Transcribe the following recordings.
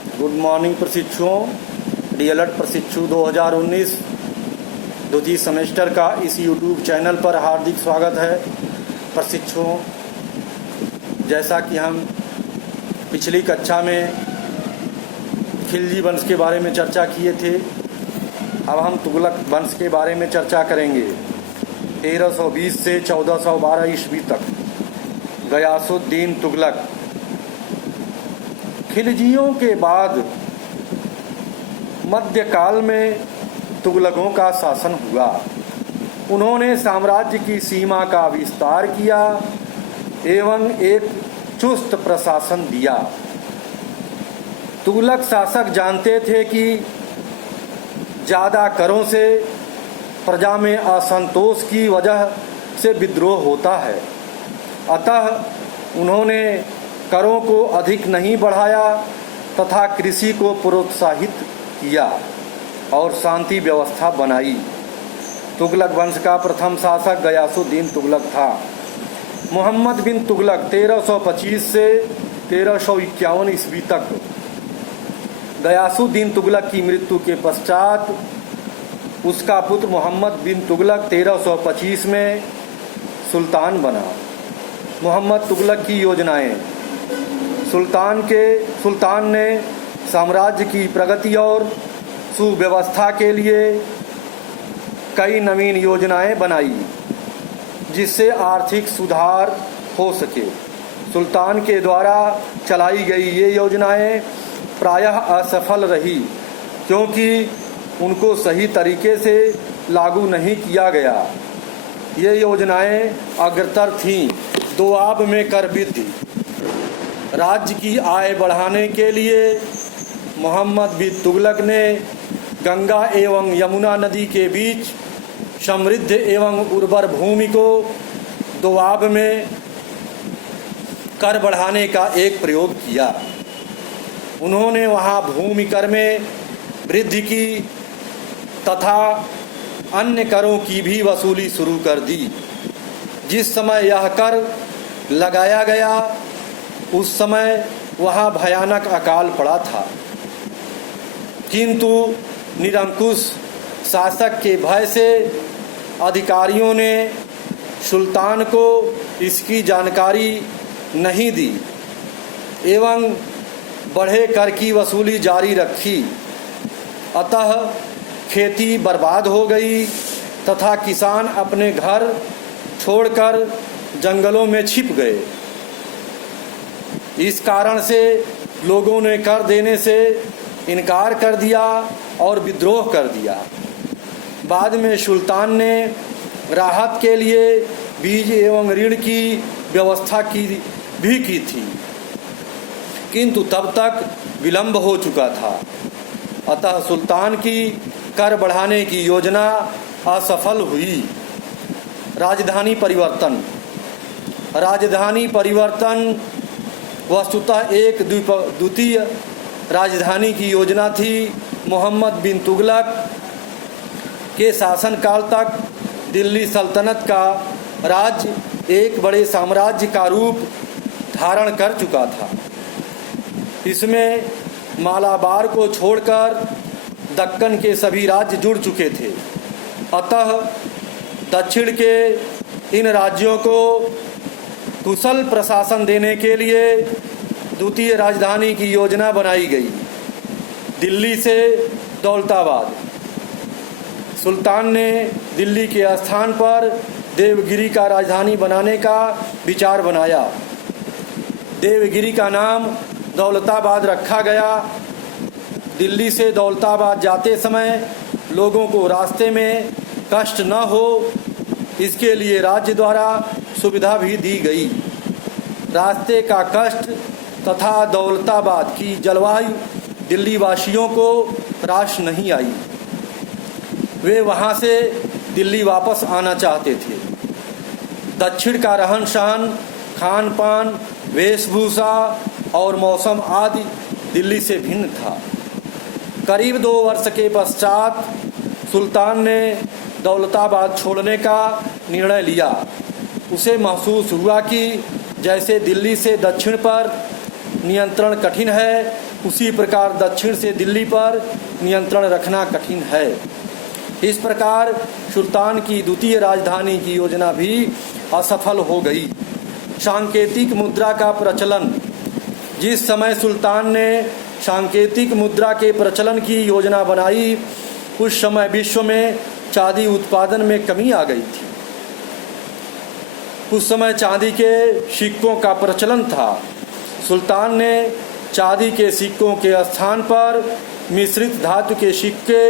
Good morning प्रशिक्षुओं। DElEd प्रशिक्षु 2019 द्वितीय सेमेस्टर का इस यूट्यूब चैनल पर हार्दिक स्वागत है। प्रशिक्षुओं, जैसा कि हम पिछली कक्षा में खिलजी वंश के बारे में चर्चा किए थे, अब हम तुगलक वंश के बारे में चर्चा करेंगे। 1320 से 1412 ईस्वी तक गयासुद्दीन तुगलक। खिलजियों के बाद मध्यकाल में तुगलकों का शासन हुआ। उन्होंने साम्राज्य की सीमा का विस्तार किया एवं एक चुस्त प्रशासन दिया। तुगलक शासक जानते थे कि ज़्यादा करों से प्रजा में असंतोष की वजह से विद्रोह होता है, अतः उन्होंने करों को अधिक नहीं बढ़ाया तथा कृषि को प्रोत्साहित किया और शांति व्यवस्था बनाई। तुगलक वंश का प्रथम शासक गयासुद्दीन तुगलक था। मोहम्मद बिन तुगलक 1325 से 1351 ईस्वी तक। गयासुद्दीन तुगलक की मृत्यु के पश्चात उसका पुत्र मोहम्मद बिन तुगलक 1325 में सुल्तान बना। मोहम्मद तुगलक की योजनाएं। सुल्तान ने साम्राज्य की प्रगति और सुव्यवस्था के लिए कई नवीन योजनाएं बनाई जिससे आर्थिक सुधार हो सके। सुल्तान के द्वारा चलाई गई ये योजनाएं प्रायः असफल रही क्योंकि उनको सही तरीके से लागू नहीं किया गया। ये योजनाएं अग्रतर थीं। दोआब में कर वृद्धि। राज्य की आय बढ़ाने के लिए मोहम्मद बिन तुगलक ने गंगा एवं यमुना नदी के बीच समृद्ध एवं उर्वर भूमि को दोआब में कर बढ़ाने का एक प्रयोग किया। उन्होंने वहां भूमि कर में वृद्धि की तथा अन्य करों की भी वसूली शुरू कर दी। जिस समय यह कर लगाया गया उस समय वहाँ भयानक अकाल पड़ा था, किंतु निरंकुश शासक के भय से अधिकारियों ने सुल्तान को इसकी जानकारी नहीं दी एवं बढ़े कर की वसूली जारी रखी। अतः खेती बर्बाद हो गई तथा किसान अपने घर छोड़कर जंगलों में छिप गए। इस कारण से लोगों ने कर देने से इनकार कर दिया और विद्रोह कर दिया। बाद में सुल्तान ने राहत के लिए बीज एवं ऋण की व्यवस्था भी की थी, किंतु तब तक विलंब हो चुका था। अतः सुल्तान की कर बढ़ाने की योजना असफल हुई। राजधानी परिवर्तन वस्तुतः एक द्वितीय राजधानी की योजना थी। मोहम्मद बिन तुगलक के शासनकाल तक दिल्ली सल्तनत का राज्य एक बड़े साम्राज्य का रूप धारण कर चुका था। इसमें मालाबार को छोड़कर दक्कन के सभी राज्य जुड़ चुके थे। अतः दक्षिण के इन राज्यों को कुशल प्रशासन देने के लिए द्वितीय राजधानी की योजना बनाई गई। दिल्ली से दौलताबाद। सुल्तान ने दिल्ली के स्थान पर देवगिरी का राजधानी बनाने का विचार बनाया। देवगिरी का नाम दौलताबाद रखा गया। दिल्ली से दौलताबाद जाते समय लोगों को रास्ते में कष्ट न हो, इसके लिए राज्य द्वारा सुविधा भी दी गई। रास्ते का कष्ट तथा दौलताबाद की जलवायु दिल्ली वासियों को रास नहीं आई। वे वहां से दिल्ली वापस आना चाहते थे। दक्षिण का रहन सहन, खान पान, वेशभूषा और मौसम आदि दिल्ली से भिन्न था। करीब 2 वर्ष के पश्चात सुल्तान ने दौलताबाद छोड़ने का निर्णय लिया। उसे महसूस हुआ कि जैसे दिल्ली से दक्षिण पर नियंत्रण कठिन है, उसी प्रकार दक्षिण से दिल्ली पर नियंत्रण रखना कठिन है। इस प्रकार सुल्तान की द्वितीय राजधानी की योजना भी असफल हो गई। सांकेतिक मुद्रा का प्रचलन। जिस समय सुल्तान ने सांकेतिक मुद्रा के प्रचलन की योजना बनाई, उस समय विश्व में चांदी उत्पादन में कमी आ गई थी। उस समय चांदी के सिक्कों का प्रचलन था। सुल्तान ने चांदी के सिक्कों के स्थान पर मिश्रित धातु के सिक्के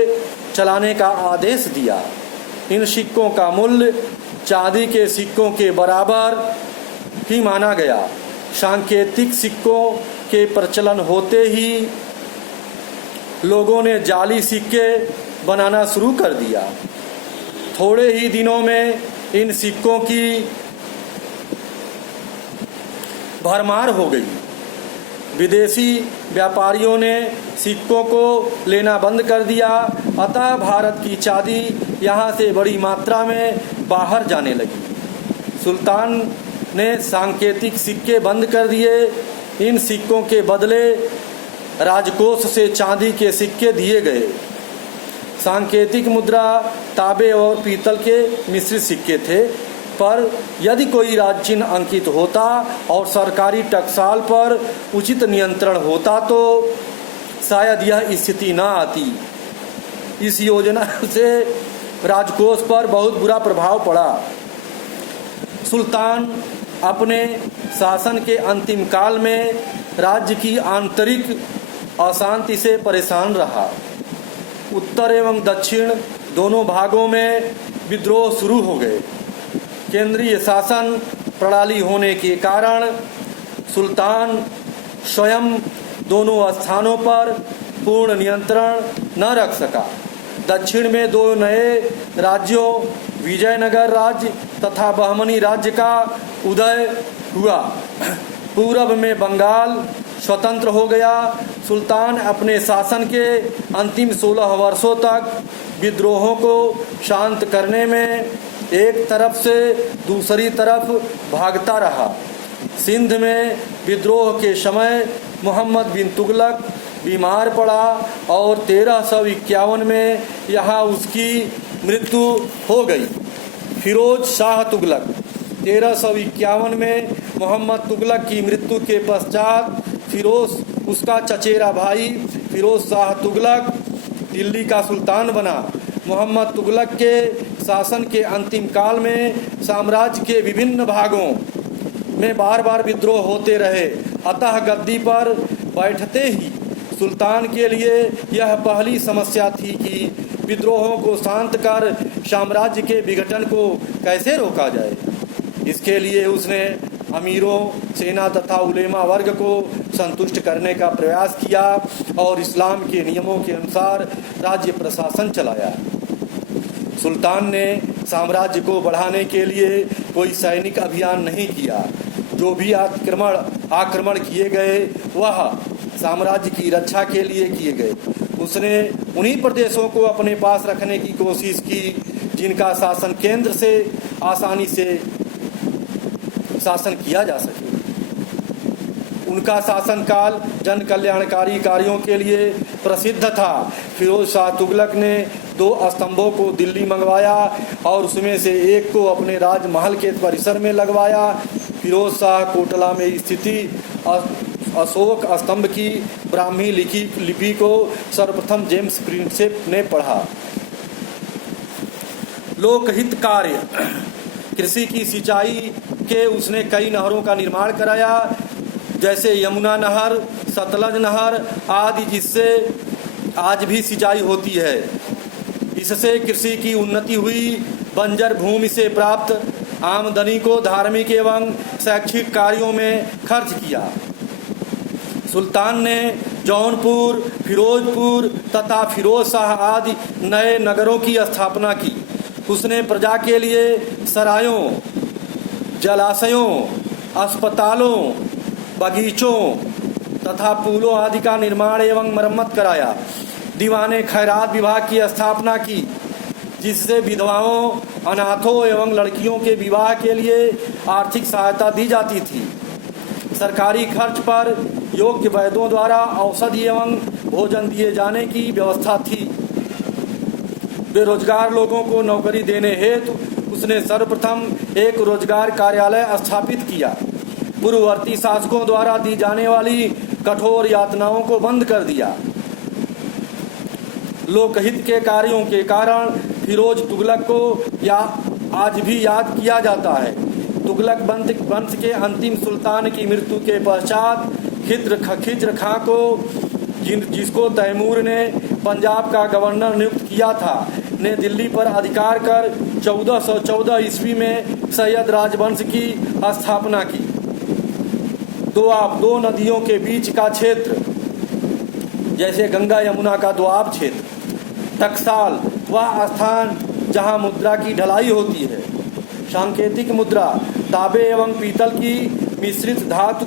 चलाने का आदेश दिया। इन सिक्कों का मूल्य चांदी के सिक्कों के बराबर ही माना गया। सांकेतिक सिक्कों के प्रचलन होते ही लोगों ने जाली सिक्के बनाना शुरू कर दिया। थोड़े ही दिनों में इन सिक्कों की भरमार हो गई। विदेशी व्यापारियों ने सिक्कों को लेना बंद कर दिया, अतः भारत की चांदी यहाँ से बड़ी मात्रा में बाहर जाने लगी। सुल्तान ने सांकेतिक सिक्के बंद कर दिए। इन सिक्कों के बदले राजकोष से चांदी के सिक्के दिए गए। सांकेतिक मुद्रा तांबे और पीतल के मिश्रित सिक्के थे, पर यदि कोई राजचिन्ह अंकित होता और सरकारी टकसाल पर उचित नियंत्रण होता तो शायद यह स्थिति न आती। इस योजना से राजकोष पर बहुत बुरा प्रभाव पड़ा। सुल्तान अपने शासन के अंतिम काल में राज्य की आंतरिक अशांति से परेशान रहा। उत्तर एवं दक्षिण दोनों भागों में विद्रोह शुरू हो गए। केंद्रीय शासन प्रणाली होने के कारण सुल्तान स्वयं दोनों स्थानों पर पूर्ण नियंत्रण न रख सका। दक्षिण में दो नए राज्यों विजयनगर राज्य तथा बहमनी राज्य का उदय हुआ। पूर्व में बंगाल स्वतंत्र हो गया। सुल्तान अपने शासन के अंतिम 16 वर्षों तक विद्रोहों को शांत करने में एक तरफ से दूसरी तरफ भागता रहा। सिंध में विद्रोह के समय मोहम्मद बिन तुगलक बीमार पड़ा और 1351 में यहाँ उसकी मृत्यु हो गई। फिरोज शाह तुगलक 1351 में मोहम्मद तुगलक की मृत्यु के पश्चात फिरोज उसका चचेरा भाई फिरोज शाह तुगलक दिल्ली का सुल्तान बना। मोहम्मद तुगलक के शासन के अंतिम काल में साम्राज्य के विभिन्न भागों में बार बार विद्रोह होते रहे। अतः गद्दी पर बैठते ही सुल्तान के लिए यह पहली समस्या थी कि विद्रोहों को शांत कर साम्राज्य के विघटन को कैसे रोका जाए। इसके लिए उसने अमीरों, सेना तथा उलेमा वर्ग को संतुष्ट करने का प्रयास किया और इस्लाम के नियमों के अनुसार राज्य प्रशासन चलाया। सुल्तान ने साम्राज्य को बढ़ाने के लिए कोई सैनिक अभियान नहीं किया। जो भी आक्रमण किए गए वह साम्राज्य की रक्षा के लिए किए गए। उसने उन्हीं प्रदेशों को अपने पास रखने की कोशिश की जिनका शासन केंद्र से आसानी से शासन किया जा सके। उनका शासनकाल जन कल्याणकारी कार्यों के लिए प्रसिद्ध था। फिरोज शाह तुगलक ने 2 स्तंभों को दिल्ली मंगवाया और उसमें से एक को अपने राजमहल के परिसर में लगवाया। फिरोज शाह कोटला में स्थिति अशोक स्तंभ की ब्राह्मी लिपि को सर्वप्रथम जेम्स प्रिंसेप ने पढ़ा। लोकहित कार्य। कृषि की सिंचाई के उसने कई नहरों का निर्माण कराया, जैसे यमुना नहर, सतलज नहर आदि, जिससे आज भी सिंचाई होती है। इससे कृषि की उन्नति हुई। बंजर भूमि से प्राप्त आमदनी को धार्मिक एवं शैक्षिक कार्यों में खर्च किया। सुल्तान ने जौनपुर, फिरोजपुर तथा फिरोज शाह आदि नए नगरों की स्थापना की। उसने प्रजा के लिए सरायों, जलाशयों, अस्पतालों, बगीचों तथा पुलों आदि का निर्माण एवं मरम्मत कराया। दीवाने खैरात विभाग की स्थापना की, जिससे विधवाओं, अनाथों एवं लड़कियों के विवाह के लिए आर्थिक सहायता दी जाती थी। सरकारी खर्च पर योग्य वैद्यों द्वारा औषधि एवं भोजन दिए जाने की व्यवस्था थी। बेरोजगार लोगों को नौकरी देने हेतु उसने सर्वप्रथम एक रोजगार कार्यालय स्थापित किया। पूर्ववर्ती शासकों द्वारा दी जाने वाली कठोर यातनाओं को बंद कर दिया। लोकहित के कार्यों के कारण फिरोज तुगलक को आज भी याद किया जाता है। तुगलक वंश के अंतिम सुल्तान की मृत्यु के पश्चात खिज्र खां को, जिसको तैमूर ने पंजाब का गवर्नर नियुक्त किया था, ने दिल्ली पर अधिकार कर 1414 ईस्वी में सैयद राजवंश की स्थापना की। दो नदियों के बीच का क्षेत्र, जैसे गंगा यमुना का दोआब क्षेत्र, टकसाल वह स्थान जहां मुद्रा की ढलाई होती है। सांकेतिक मुद्रा तांबे एवं पीतल की मिश्रित धातु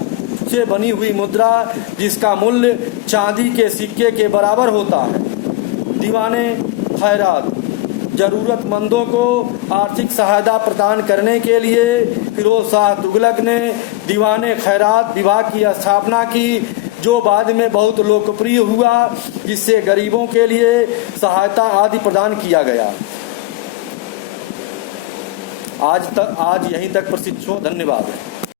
से बनी हुई मुद्रा, जिसका मूल्य चांदी के सिक्के के बराबर होता है। दीवाने खैरात, जरूरतमंदों को आर्थिक सहायता प्रदान करने के लिए फिरोज शाह तुगलक ने दीवाने खैरात विभाग की स्थापना की, जो बाद में बहुत लोकप्रिय हुआ, जिससे गरीबों के लिए सहायता आदि प्रदान किया गया। आज यहीं तक प्रशिक्षु। धन्यवाद।